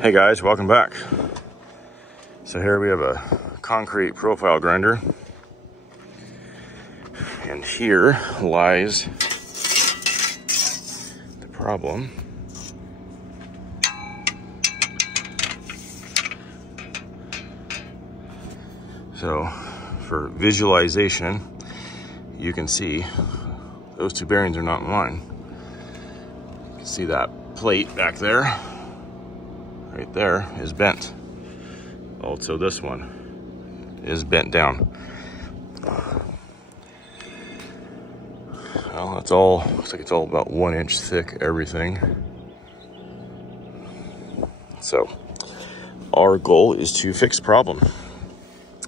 Hey guys, welcome back. So here we have a concrete profile grinder, and here lies the problem. So for visualization, you can see those two bearings are not in line. You can see that plate back there, right there, is bent. Also this one is bent down. Well, that's all, looks like it's all about 1 inch thick, everything. So our goal is to fix the problem.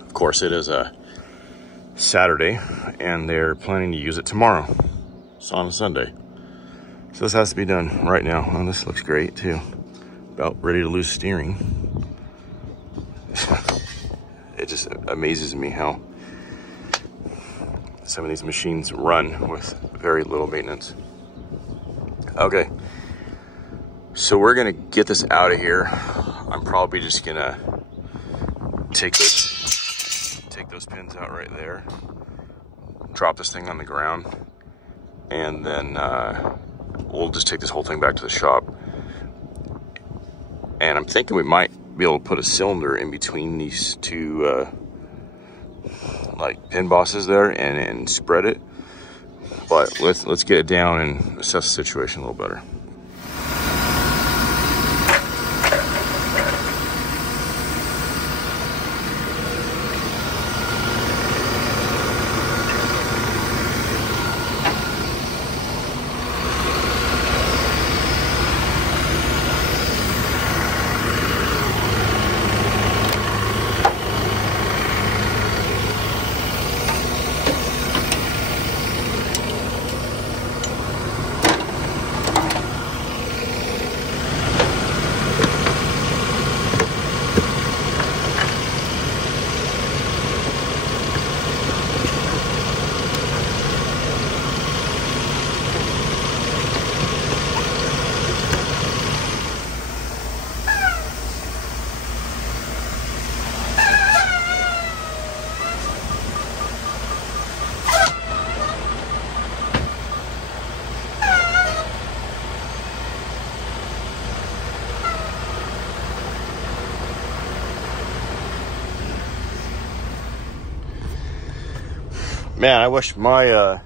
Of course, it is a Saturday and they're planning to use it tomorrow. It's on a Sunday. So this has to be done right now. And this looks great too. About ready to lose steering. It just amazes me how some of these machines run with very little maintenance. Okay, so we're gonna get this out of here. I'm probably just gonna take those pins out right there, drop this thing on the ground, and then we'll just take this whole thing back to the shop. And I'm thinking we might be able to put a cylinder in between these two like pin bosses there and spread it. But let's get it down and assess the situation a little better. Man, I wish my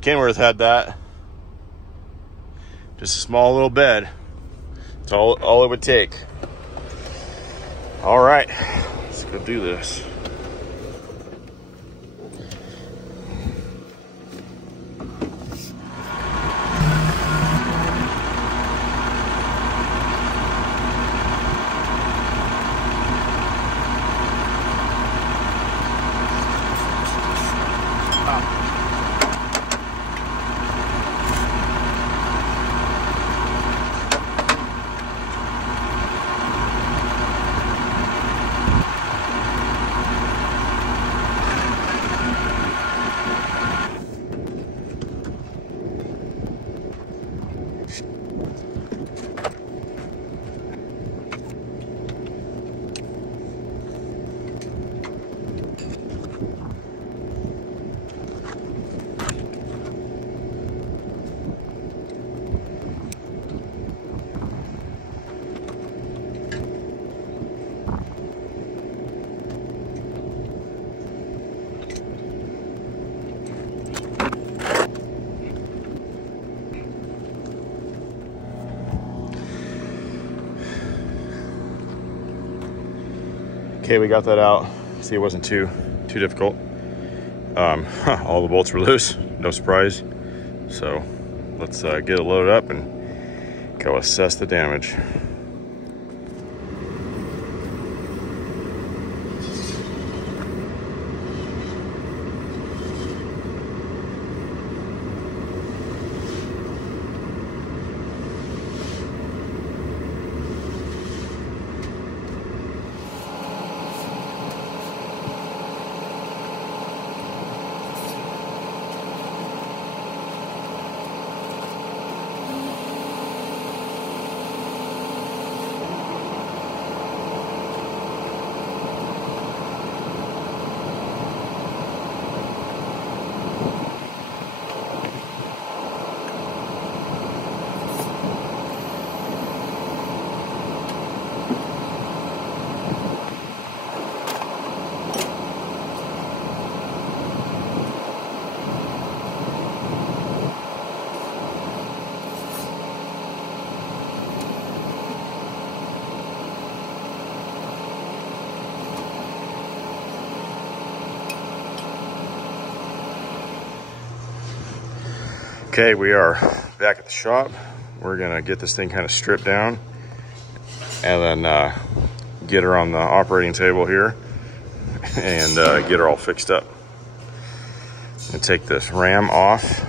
Kenworth had that. Just a small little bed. That's all it would take. All right, let's go do this. Okay, we got that out. See, it wasn't too difficult. All the bolts were loose, no surprise. So let's get it loaded up and go assess the damage. Okay, we are back at the shop. We're gonna get this thing kind of stripped down and then get her on the operating table here and get her all fixed up. And take this ram off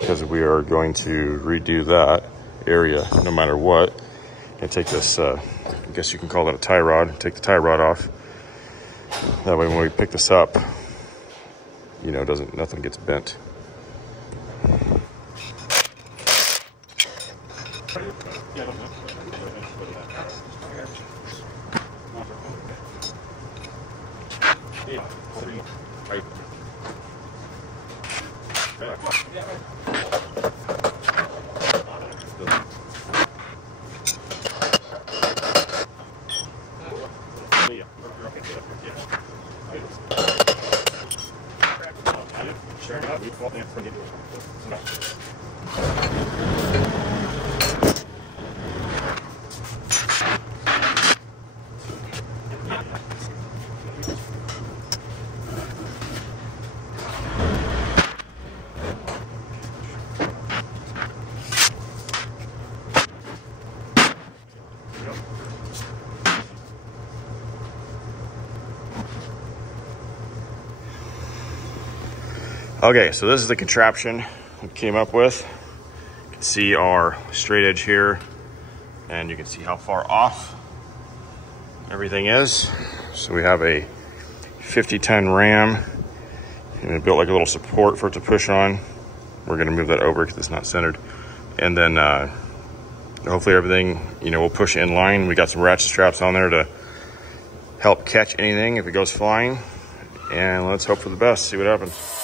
because we are going to redo that area no matter what. And take this, I guess you can call that a tie rod. Take the tie rod off. That way when we pick this up, you know, nothing gets bent. Okay, so this is the contraption we came up with. You can see our straight edge here, and you can see how far off everything is. So we have a 50-ton ram, and it built like a little support for it to push on. We're gonna move that over because it's not centered. And then hopefully everything, you know, will push in line. We got some ratchet straps on there to help catch anything if it goes flying. And let's hope for the best, see what happens.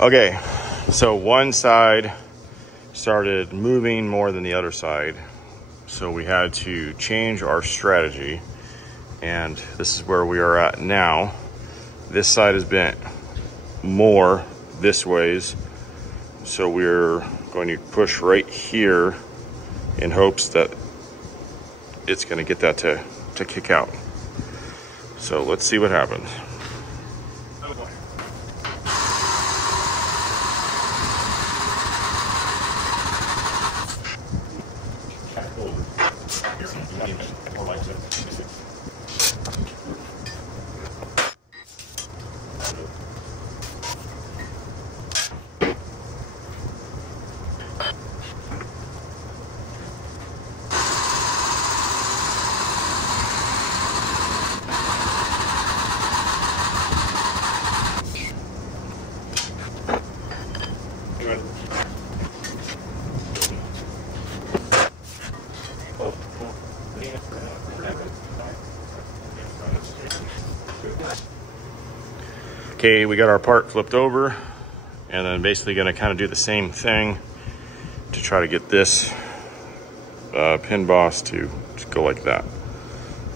Okay, so one side started moving more than the other side, so we had to change our strategy, and this is where we are at now. This side is bent more this ways, so we're going to push right here in hopes that it's going to get that to kick out. So let's see what happens. Okay, we got our part flipped over, and then basically gonna kind of do the same thing to try to get this pin boss to go like that.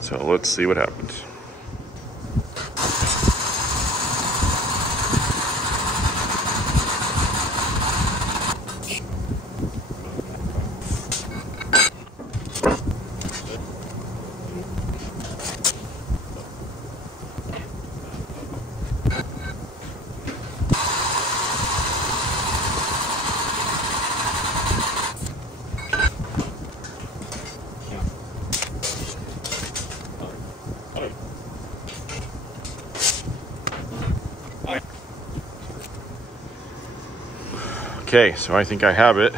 So let's see what happens. Okay, so I think I have it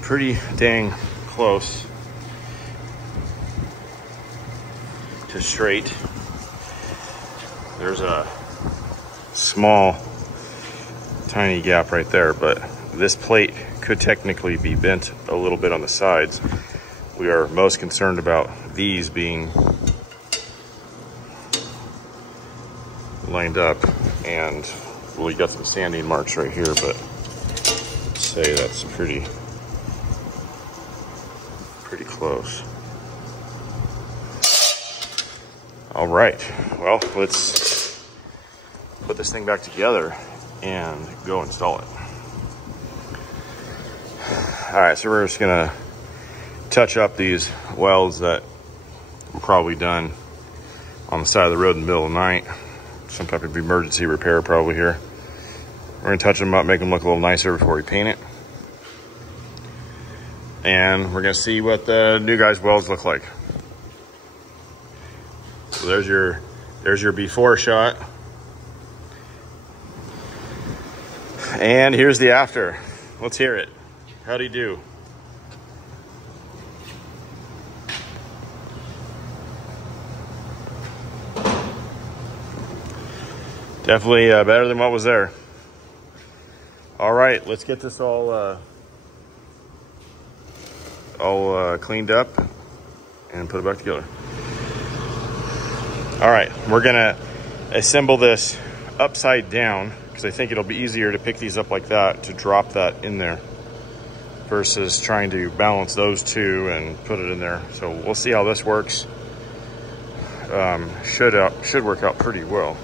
pretty dang close to straight. There's a small, tiny gap right there, but this plate could technically be bent a little bit on the sides. We are most concerned about these being lined up, and well, we got some sanding marks right here, but I'd say that's pretty close. All right, well, let's put this thing back together and go install it. All right, so we're just gonna touch up these welds that were probably done on the side of the road in the middle of the night. Some type of emergency repair probably here. We're gonna touch them up, make them look a little nicer before we paint it. And we're gonna see what the new guy's welds look like. So there's your before shot. And here's the after. Let's hear it. How'd he do? Definitely better than what was there. All right, let's get this all cleaned up and put it back together. All right, we're gonna assemble this upside down because I think it'll be easier to pick these up like that, to drop that in there versus trying to balance those two and put it in there. So we'll see how this works. Should work out pretty well.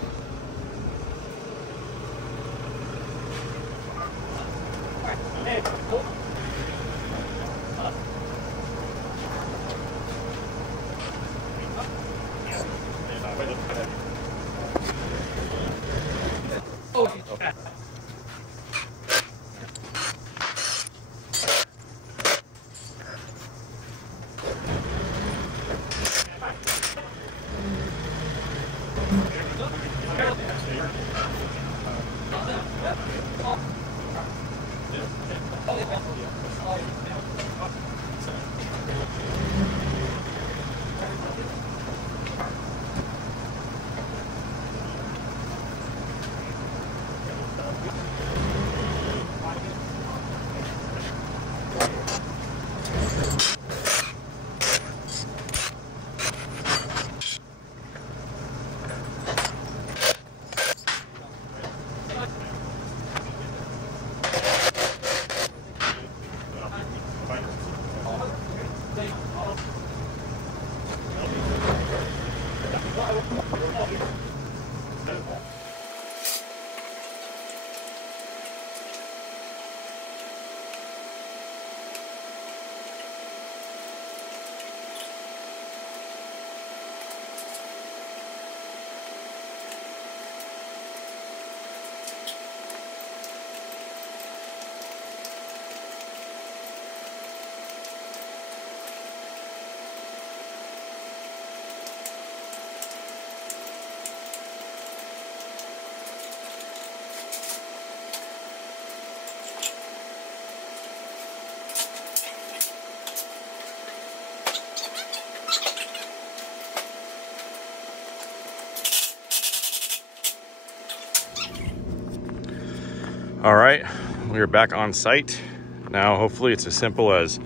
All right, we are back on site. Now, hopefully it's as simple as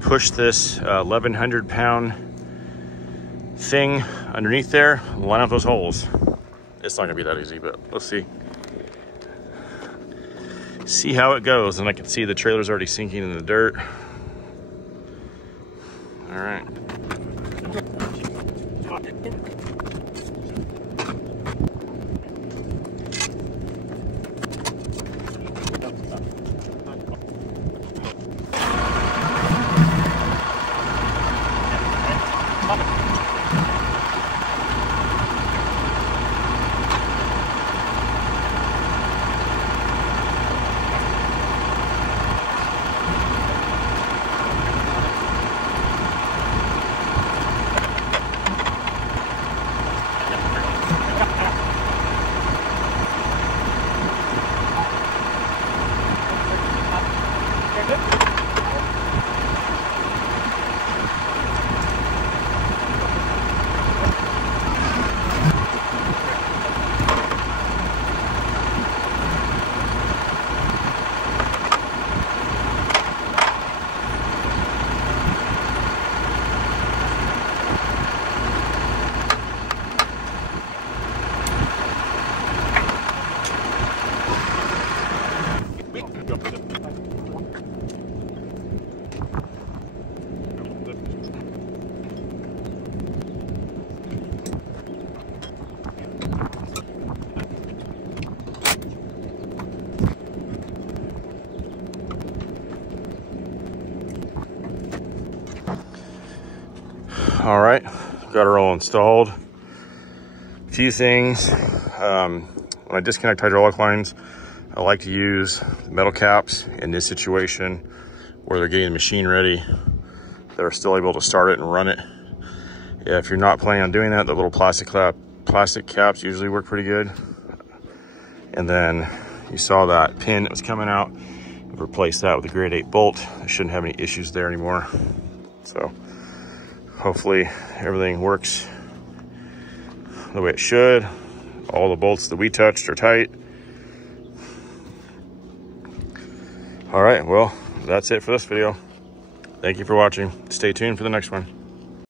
push this 1,100 pound thing underneath there, line up those holes. It's not gonna be that easy, but let's see. See how it goes. And I can see the trailer's already sinking in the dirt. All right. All right, got her all installed. A few things. When I disconnect hydraulic lines, I like to use metal caps in this situation where they're getting the machine ready. They're still able to start it and run it. Yeah, if you're not planning on doing that, the little plastic caps usually work pretty good. And then you saw that pin that was coming out. I've replaced that with a grade 8 bolt. I shouldn't have any issues there anymore. So hopefully everything works the way it should. All the bolts that we touched are tight. All right, well, that's it for this video. Thank you for watching. Stay tuned for the next one.